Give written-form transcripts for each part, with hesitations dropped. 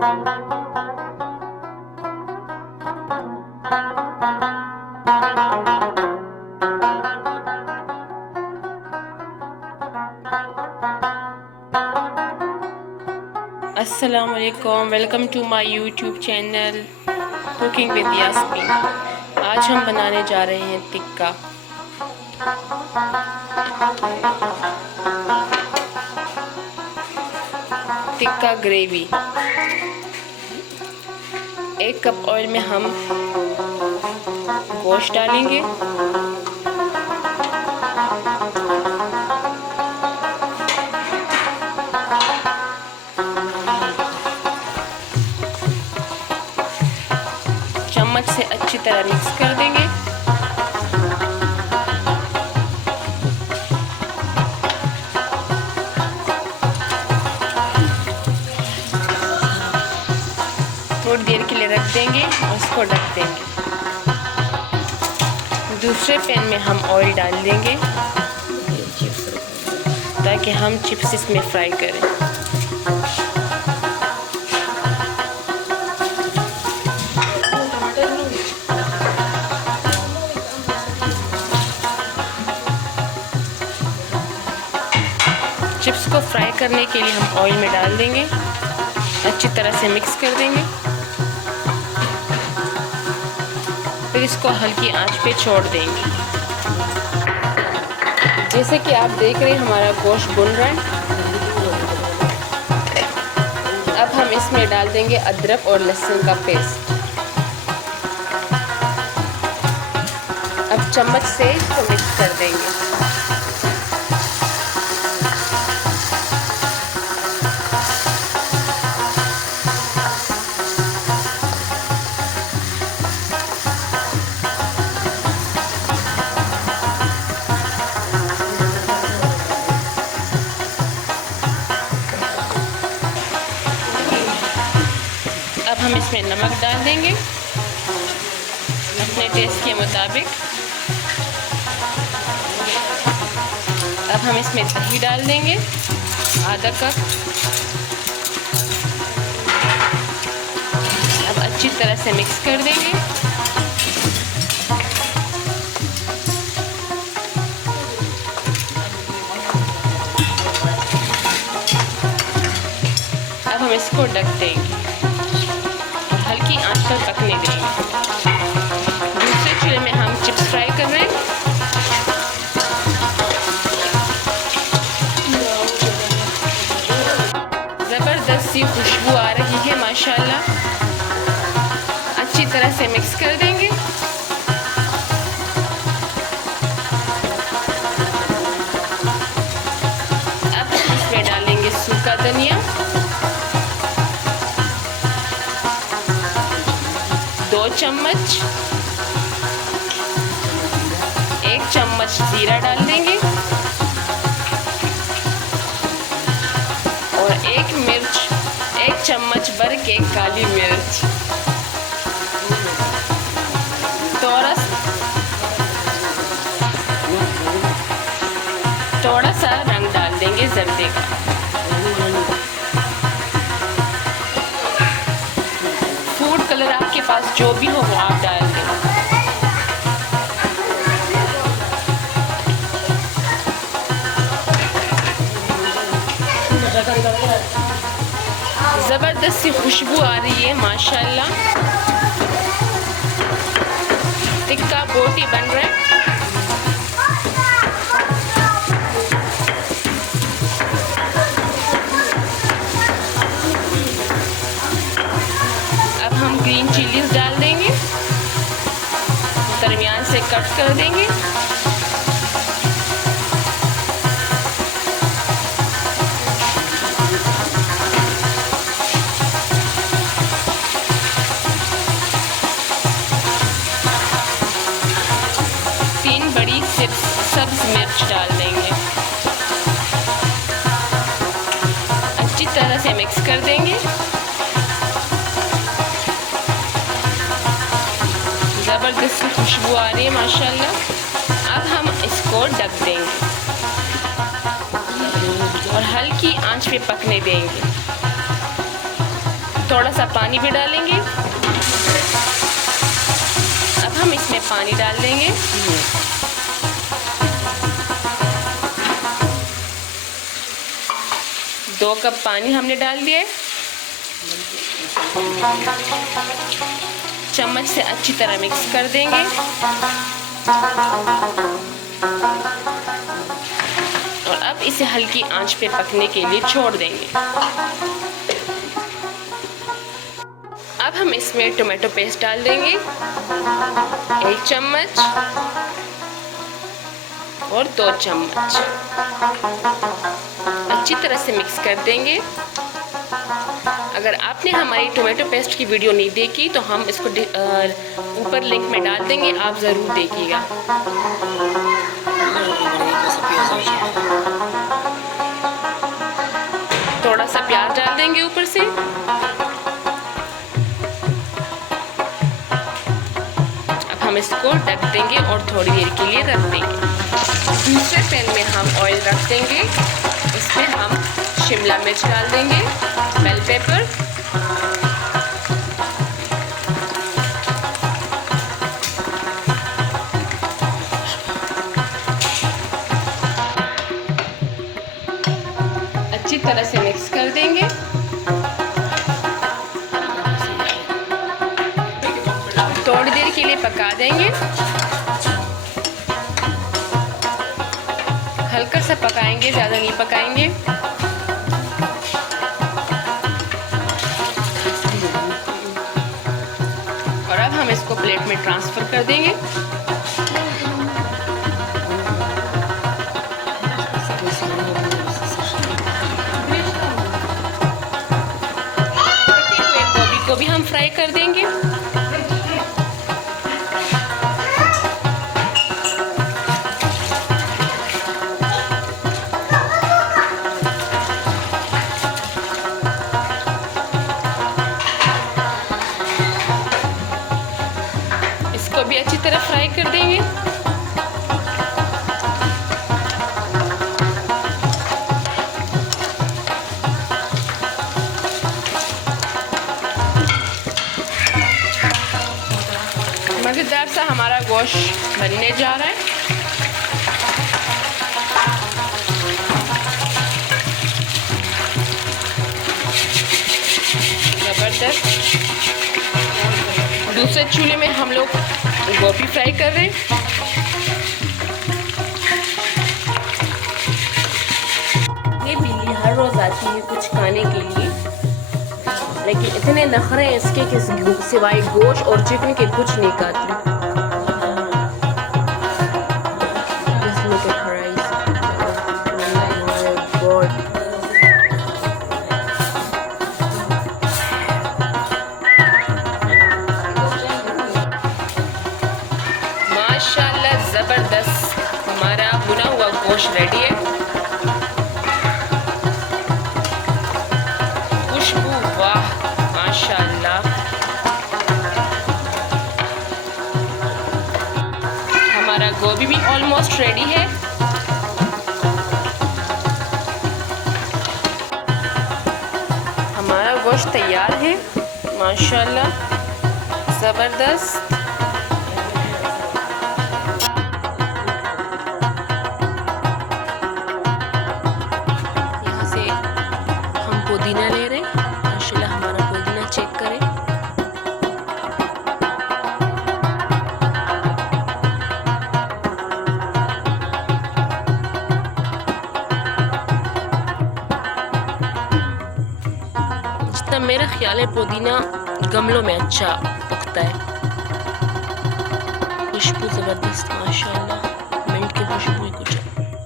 अस्सलाम वालेकुम, welcome to my YouTube channel cooking with Yasmin. आज हम बनाने जा रहे हैं tikka. Tikka gravy. 1 cup oil में हम गोश्त डालेंगे, चम्मच से अच्छी तरह मिक्स कर देंगे। थोड़ी देर के लिए रख देंगे और इसको ढक देंगे। दूसरे पैन में हम ऑयल डाल देंगे ताकि हम चिप्स इसमें फ्राई करें। चिप्स को फ्राई करने के लिए हम ऑयल में डाल देंगे, अच्छी तरह से मिक्स कर देंगे, फिर इसको हल्की आंच पे छोड़ देंगे। जैसे कि आप देख रहे हैं हमारा गोश्त भुन रहा है। अब हम इसमें डाल देंगे अदरक और लहसुन का पेस्ट। अब चम्मच से इसको मिक्स कर देंगे। अब हम इसमें नमक डाल देंगे अपने टेस्ट के मुताबिक। अब हम इसमें दही डाल देंगे आधा कप। अब अच्छी तरह से मिक्स कर देंगे। अब हम इसको ढक देंगे, हल्की आंच पर पकने देंगे। दूसरे चूल्हे में हम चिप्स फ्राई कर रहे हैं। ज़बरदस्त सी खुशबू आ रही है माशाल्लाह। अच्छी तरह से मिक्स कर देंगे। अब इसमें डालेंगे सूखा धनिया, 2 चम्मच, 1 चम्मच जीरा डाल देंगे और 1 चम्मच भर के काली मिर्च। थोड़ा सा रंग डाल देंगे जर्दे का। फूड कलर आपके पास जो भी हो वो आप डाल दें। ज़बरदस्त सी खुशबू आ रही है माशाल्लाह। टिक्का बोटी बन रहा है। अब हम ग्रीन चिलीज डाल देंगे, दरमियान से कट कर देंगे। बड़ी सब्ज मिर्च डाल देंगे, अच्छी तरह से मिक्स कर देंगे। ज़बरदस्त खुशबू आ रही है माशाल्लाह। अब हम इसको ढक देंगे और हल्की आंच पे पकने देंगे। थोड़ा सा पानी भी डालेंगे। अब हम इसमें पानी डाल देंगे। 2 कप पानी हमने डाल दिया। चम्मच से अच्छी तरह मिक्स कर देंगे और अब इसे हल्की आंच पे पकने के लिए छोड़ देंगे। अब हम इसमें टोमेटो पेस्ट डाल देंगे 1 चम्मच और 2 चम्मच। अच्छी तरह से मिक्स कर देंगे। अगर आपने हमारी टोमेटो पेस्ट की वीडियो नहीं देखी तो हम इसको ऊपर लिंक में डाल देंगे, आप ज़रूर देखिएगा। थोड़ा सा प्याज डाल देंगे ऊपर से। अब हम इसको ढक देंगे और थोड़ी देर के लिए रख देंगे। दूसरे पैन में हम ऑयल रख देंगे। इसमें हम शिमला मिर्च डाल देंगे, बेल पेपर, अच्छी तरह से मिक्स कर देंगे। थोड़ी देर के लिए पका देंगे। हल्का सा पकाएंगे, ज़्यादा नहीं पकाएंगे। और अब हम इसको प्लेट में ट्रांसफ़र कर देंगे। गोभी को भी हम फ्राई कर देंगे। इसको भी अच्छी तरह फ्राई कर देंगे। मज़ेदार सा हमारा गोश्त बनने जा रहा है। ज़बरदस्त। दूसरे चूल्हे में हम लोग गोभी फ्राई कर रहे हैं। ये बिल्ली हर रोज़ आती है कुछ खाने के लिए, लेकिन इतने नखरे हैं इसके कि सिवाय गोश्त और चिकन के कुछ नहीं खाती। माशाल्लाह ज़बरदस्त हमारा भुना हुआ गोश्त रेडी है। खुशबू वाह माशाल्लाह। हमारा गोभी भी ऑलमोस्ट रेडी है। हमारा गोश्त तैयार है माशाल्लाह ज़बरदस्त। यहाँ से हम पुदीना ले रहे हैं। माशाल्लाह हमारा पुदीना चेक करें। जितना मेरा ख्याल है पुदीना गमलों में अच्छा उगता है। खुशबू ज़बरदस्त माशाल्लाह। मिंट की खुशबू ही कुछ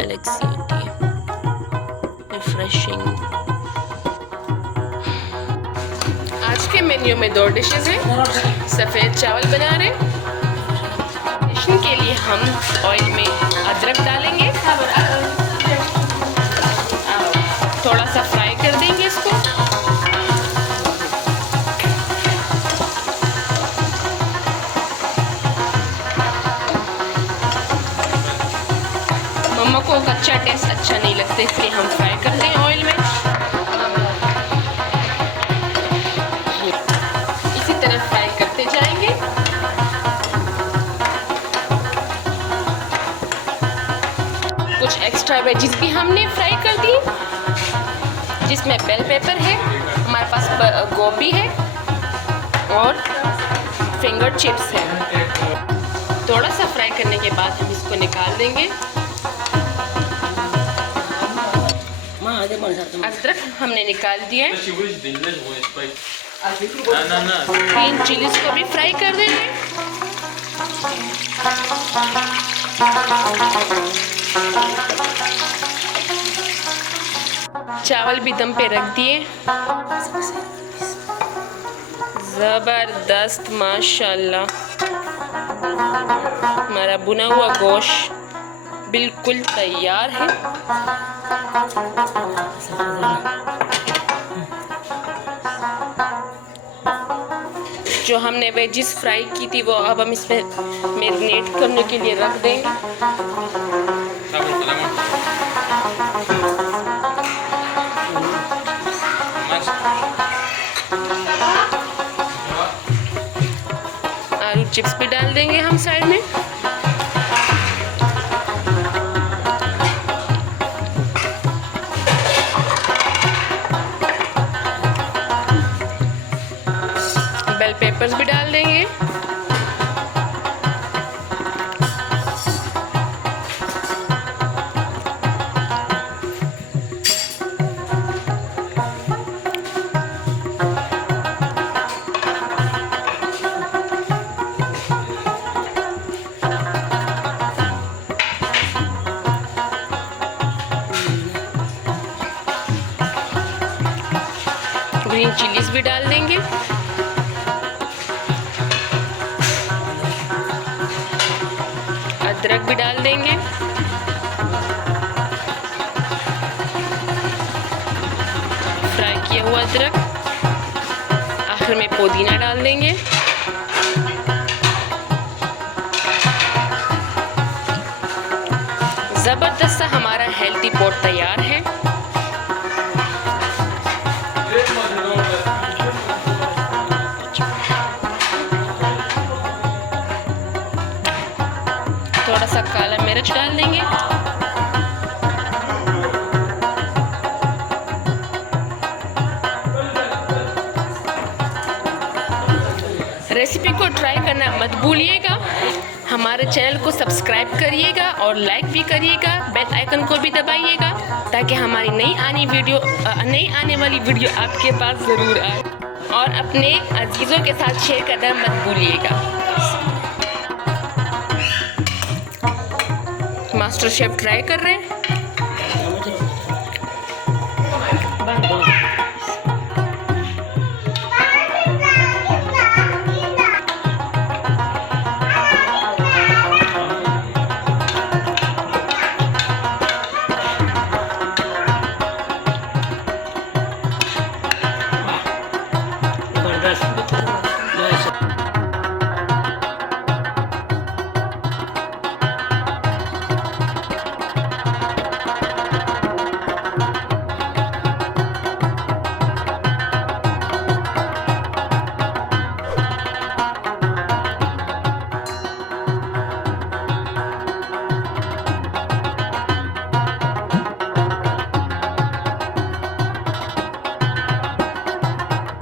अलग सी होती है, रिफ्रेशिंग। आज के मेन्यू में 2 डिशेस हैं। सफ़ेद चावल बना रहे हैं। डिशन के लिए हम ऑयल में अदरक डालेंगे, थोड़ा सा फ्राई कर देंगे इसको। मम्मा को कच्चा टेस्ट अच्छा नहीं लगता, इसलिए हम फ्राई कर दें ऑयल में। तरह फ्राई करते जाएंगे। कुछ एक्स्ट्रा वेजिस भी हमने फ्राई कर दी, जिसमें बेल पेपर है, हमारे पास गोभी है और फिंगर चिप्स है। थोड़ा सा फ्राई करने के बाद हम इसको निकाल देंगे। अदरक हमने निकाल दिया है। ग्रीन चिलीज को भी फ्राई कर देंगे। चावल भी दम पे रख दिए। ज़बरदस्त माशाल्लाह, हमारा भुना हुआ गोश्त बिल्कुल तैयार है। जो हमने वेजिस फ्राई की थी वो अब हम इसमें मैरिनेट करने के लिए रख देंगे। आलू चिप्स भी डाल देंगे हम साइड में। बेल पेपर्स भी डाल देंगे। ग्रीन चिलीज भी डाल देंगे। अदरक भी डाल देंगे। फ्राई किया हुआ अदरक। आखिर में पुदीना डाल देंगे। ज़बरदस्त सा हमारा हेल्दी पॉट तैयार है। थोड़ा सा काला मिर्च डाल देंगे। रेसिपी को ट्राई करना मत भूलिएगा। हमारे चैनल को सब्सक्राइब करिएगा और लाइक भी करिएगा। बेल आइकन को भी दबाइएगा ताकि हमारी नई आने वाली वीडियो आपके पास ज़रूर आए। और अपने अजीज़ों के साथ शेयर करना मत भूलिएगा। मास्टर शेफ ट्राई कर रहे हैं।